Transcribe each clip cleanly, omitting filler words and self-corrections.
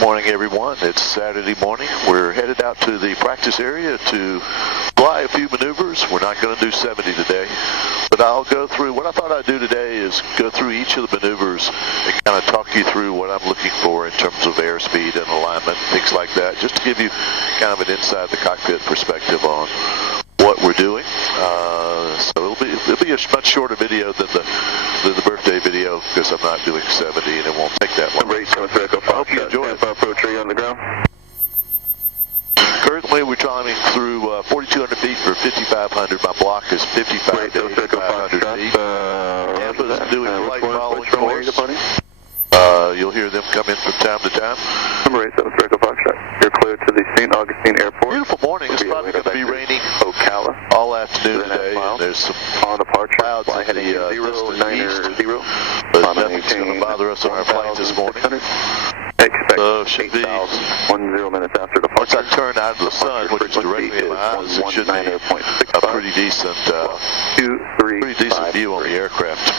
Morning, everyone. It's Saturday morning. We're headed out to the practice area to fly a few maneuvers. We're not going to do 70 today, but I'll go through, what I thought I'd do today is go through each of the maneuvers and kind of talk you through what I'm looking for in terms of airspeed and alignment, things like that, just to give you kind of an inside the cockpit perspective on what we're doing. So it'll be a much shorter video than the birthday video, because I'm not doing 70 and it won't take that long. I hope you enjoy it. Approach on the ground. Currently we're climbing through 4,200 feet for 5,500. My block is 55 to 8,500 feet. Tampa's doing light following course. You'll hear them come in from time to time. Number 87 Echo Foxtrot. You're clear to the St. Augustine Airport. Beautiful morning. It's probably going to be raining Ocala all afternoon today. And there's some clouds in the distant east, but nothing's going to bother us on our flight this morning. So it should be, 10 minutes after departure. once I turn out of the sun, which is directly in my eyes, it should be a pretty decent view on the aircraft.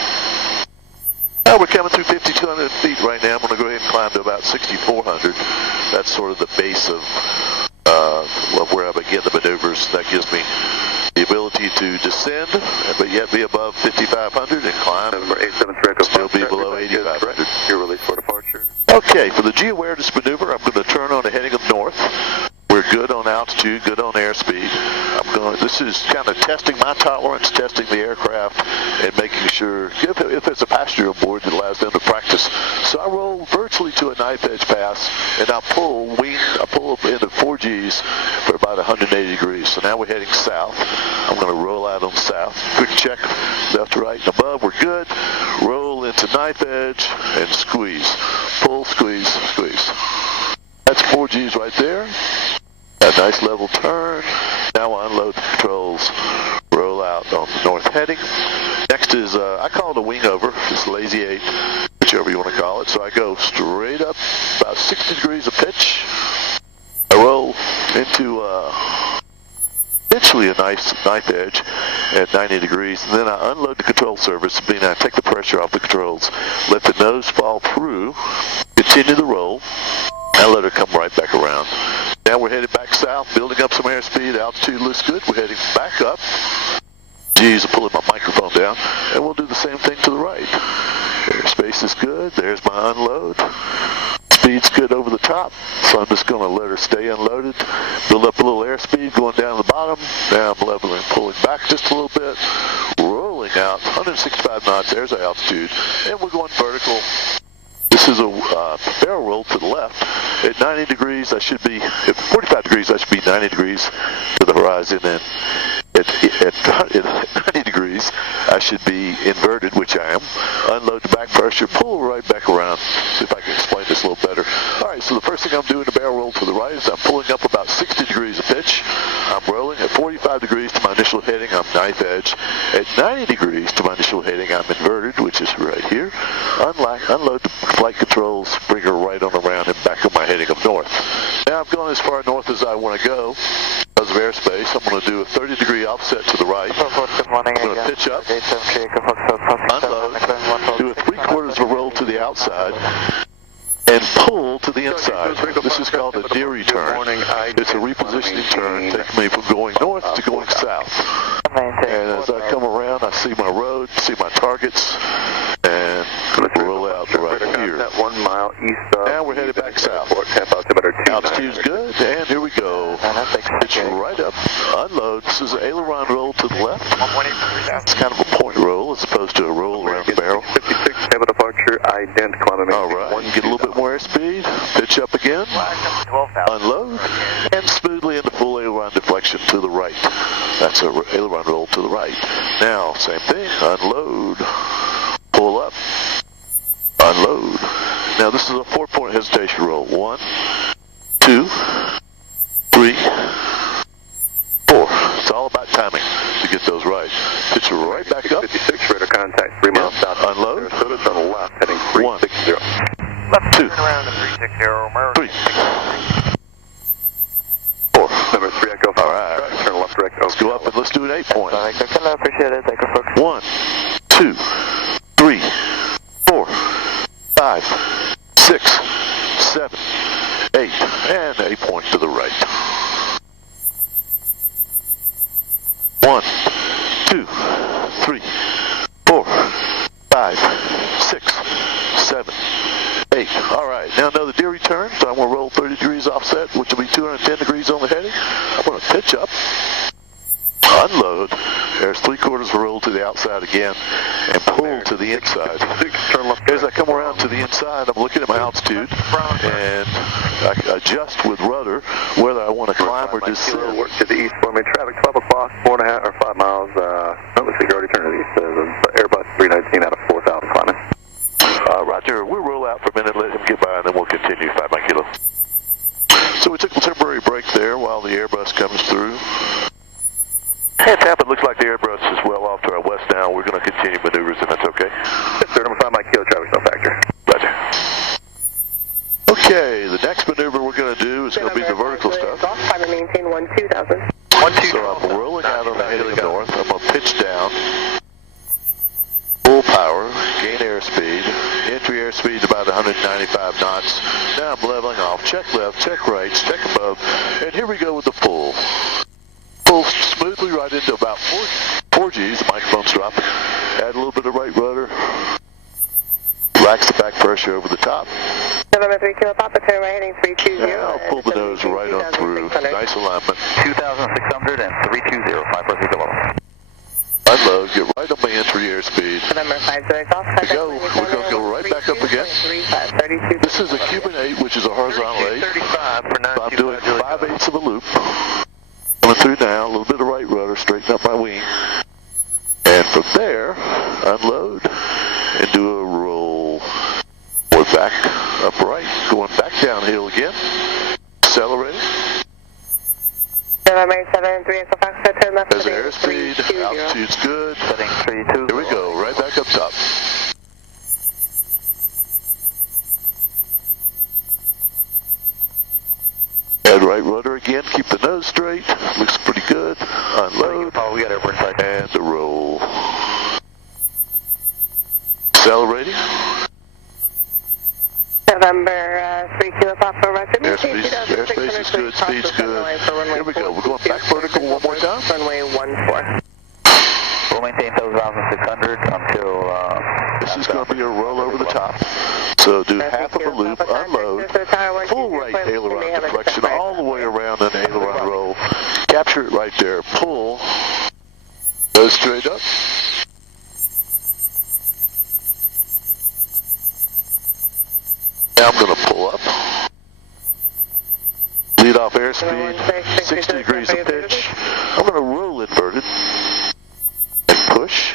We're coming through 5,200 feet right now. I'm going to go ahead and climb to about 6,400. That's sort of the base of where I begin the maneuvers. That gives me the ability to descend, but yet be above 5,500 and climb. Still be below 8,500. You're released for departure. Okay, for the G-awareness maneuver, I'm going to turn on a heading of north. We're good on altitude, good on airspeed. This is kind of testing my tolerance, testing the aircraft, and making sure, if there's a passenger on board, that allows them to practice. So I roll virtually to a knife edge pass, and I pull up into 4Gs for about 180 degrees. So now we're heading south. I'm going to roll out on south. Quick check, left to right and above, we're good. Roll into knife edge and squeeze. Pull, squeeze, squeeze. That's 4Gs right there. A nice level turn. Now I unload the controls, roll out on the north heading. Next is, I call it a wing over, just lazy 8, whichever you want to call it. So I go straight up, about 60 degrees of pitch. I roll into eventually a nice knife edge at 90 degrees, and then I unload the control surface, meaning I take the pressure off the controls, let the nose fall through, continue the roll, and let her come right back around. Now we're headed back south, building up some airspeed. Altitude looks good. We're heading back up. Geez, I'm pulling my microphone down. And we'll do the same thing to the right. Airspace is good. There's my unload. Speed's good over the top, so I'm just going to let her stay unloaded. Build up a little airspeed going down the bottom. Now I'm leveling, pulling back just a little bit. Rolling out, 165 knots. There's our altitude. And we're going vertical. This is a barrel roll to the left. At 90 degrees, I should be, at 45 degrees, I should be 90 degrees to the horizon, and at 90 degrees, I should be inverted, which I am. Unload the back pressure, pull right back around. See if I can explain this a little better. All right, so the first thing I'm doing a barrel roll to the right is I'm pulling up about 60 degrees of pitch. I'm rolling at 45 degrees to my initial heading. I'm knife edge. At 90 degrees to my initial heading, I'm inverted, which is right here. Unload the flight controls, bring her right on around and back on my heading of north. Now I've gone as far north as I want to go because of airspace. I'm going to do a 30-degree offset to the right. I'm going to pitch up, unload, do a 3/4 of a roll to the outside, and pull to the inside. This is called a Deary turn. It's a repositioning turn, taking me from going north to going south. And as I come around, I see my road, see my targets, and roll out right here. 1 mile east of. Now we're headed back south. Altitude's good, and here we go. Pitch right up, unload. This is an aileron roll to the left. It's kind of a point roll as opposed to a roll around the barrel. 56, have a departure, identical. All right, get a little bit more airspeed. Pitch up again, unload, and smoothly into full aileron deflection to the right. That's an aileron roll to the right. Now, same thing, unload, pull up, unload. Now this is a 4-point hesitation roll. 1, 2, 3, 4. It's all about timing to get those right. Pitch right back up. 56, radar contact, 3 miles south. Unload. Minnesota's on the left, heading 360. 1, 2, 3, 4. Number 3, Echo. All right. Turn left direct. Let's go up and let's do an 8-point. Appreciate it. Thank you, folks. 1, 2, 3, 4, 5, 6, 7, 8, and a point to the right. 1, 2, 3, 4, 5, 6, 7, 8. All right, now another deer return, so I'm going to roll 30 degrees offset, which will be 210 degrees on the heading. I'm going to pitch up, unload. There's 3/4 roll to the outside again, and pull to the inside. As I come around to the inside, I'm looking at my altitude, and I adjust with rudder whether I want to climb or descend. Work to the east for me. Traffic 12 o'clock, 4.5 or 5 miles. Looks like you already turned to the east. Airbus 319 out of 4,000 climbing. Roger, we'll roll out for a minute, let him get by, and then we'll continue 5 mile kilo. So we took a temporary break there while the Airbus comes through. Heads up, it looks like the Airbus is well off to our west now. We're going to continue maneuvers, and that's okay. Yes, sir. Number 5 mile kilo, traffic no factor. Roger. Okay, the next maneuver we're going to do is going to be the vertical stuff. Climb and maintain 12,000. So I'm rolling out on the heading north. I'm going to pitch down. Full power, gain airspeed. Entry airspeed about 195 knots. Now I'm leveling off. Check left, check right, check above. And here we go with the pull. Pull smoothly right into about 4 Gs. The microphone's dropping. Add a little bit of right rudder. Relax the back pressure over the top. November 3 kilo Papa, turn right heading 320. And I'll pull the nose right on through. Nice alignment. 2,600 and 320, 5.3 kilo. Unload, get right on my entry airspeed. November 5 direct off. We're going to go right back up again. This is a Cuban 8, which is a horizontal 8. So I'm doing 5/8 of a loop. Coming through now, a little bit of right rudder, straighten up my wing. And from there, unload and do a roll. We're back upright, going back downhill again. Accelerating. November 7 3 Echo Foxtrot, turn left. There's airspeed, altitude's good. Here we go, right back up top. Add right rudder again, keep the nose straight. Looks pretty good. Unload. We got airborne side. And a roll. Accelerating. November 3 kilo Papa, Roger. Airspace is good, speed's good. Here we go, we're going back vertical one more time. Runway 14. We'll maintain 2,600 until... This is going to be a roll over the top. So do half of a loop, unload, full right aileron deflection all the way around an aileron roll. Capture it right there, pull, go straight up. Now I'm going to pull up. Lead off airspeed, 60 degrees of pitch. I'm going to roll inverted and push.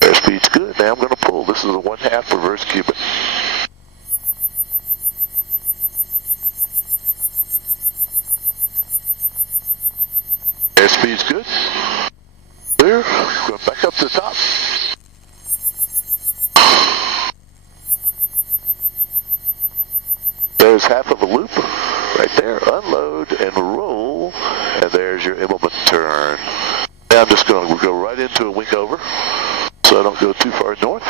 Airspeed's good. Now I'm going to pull. This is a 1/2 reverse Cuban. Airspeed's good. Clear. Going back up to the top. There's half of a loop right there. Unload and roll. And there's your Immelman turn. Now I'm just going to go right into a wing over so I don't go too far north.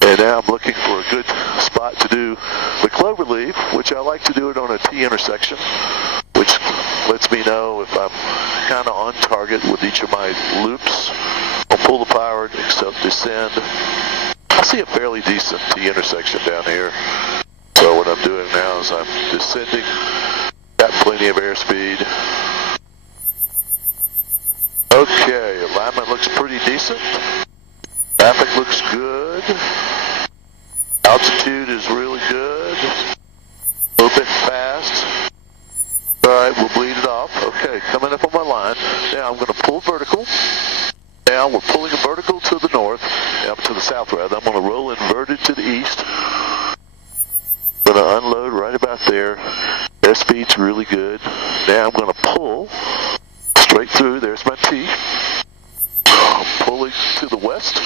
And now I'm looking for a good spot to do the clover leaf, which I like to do it on a T intersection, which lets me know if I'm kind of on target with each of my loops. I'll pull the power, descend. I see a fairly decent T intersection down here. So what I'm doing now is I'm descending, got plenty of airspeed. Okay, alignment looks pretty decent. Traffic looks good. Altitude is really good. A little bit fast. Alright, we'll bleed it off. Okay, coming up on my line. Now I'm going to pull vertical. Now we're pulling a vertical to the north, up to the south rather. I'm going to roll inverted to the east. Going to unload right about there. Airspeed's really good. Now I'm going to pull straight through. There's my T. I'm pulling to the west.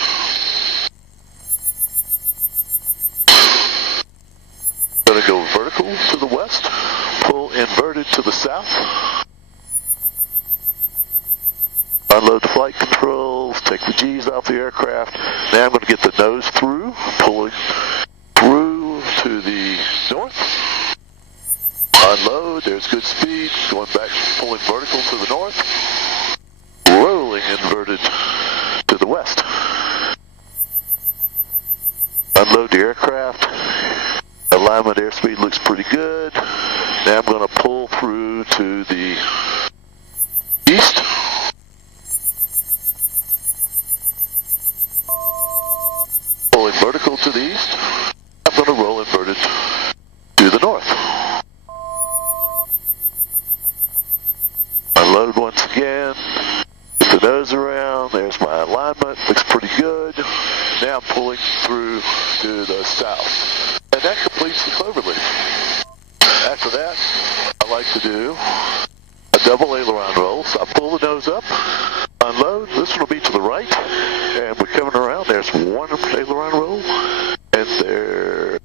Going to go vertical to the west. Pull inverted to the south. Unload the flight controls, take the G's off the aircraft. Now I'm going to get the nose through, pulling through to the good. There's good speed. Going back, pulling vertical to the north. Rolling inverted to the west. Unload the aircraft. Alignment airspeed looks pretty good. Now I'm going to pull through to the east. Pulling vertical to the east. I'm going to roll inverted to the north. Unload once again. Get the nose around. There's my alignment. Looks pretty good. Now I'm pulling through to the south. And that completes the cloverleaf. After that, I like to do a double aileron roll. So I pull the nose up, unload. This one will be to the right. And we're coming around. There's one aileron roll. And there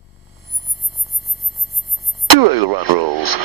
two aileron rolls.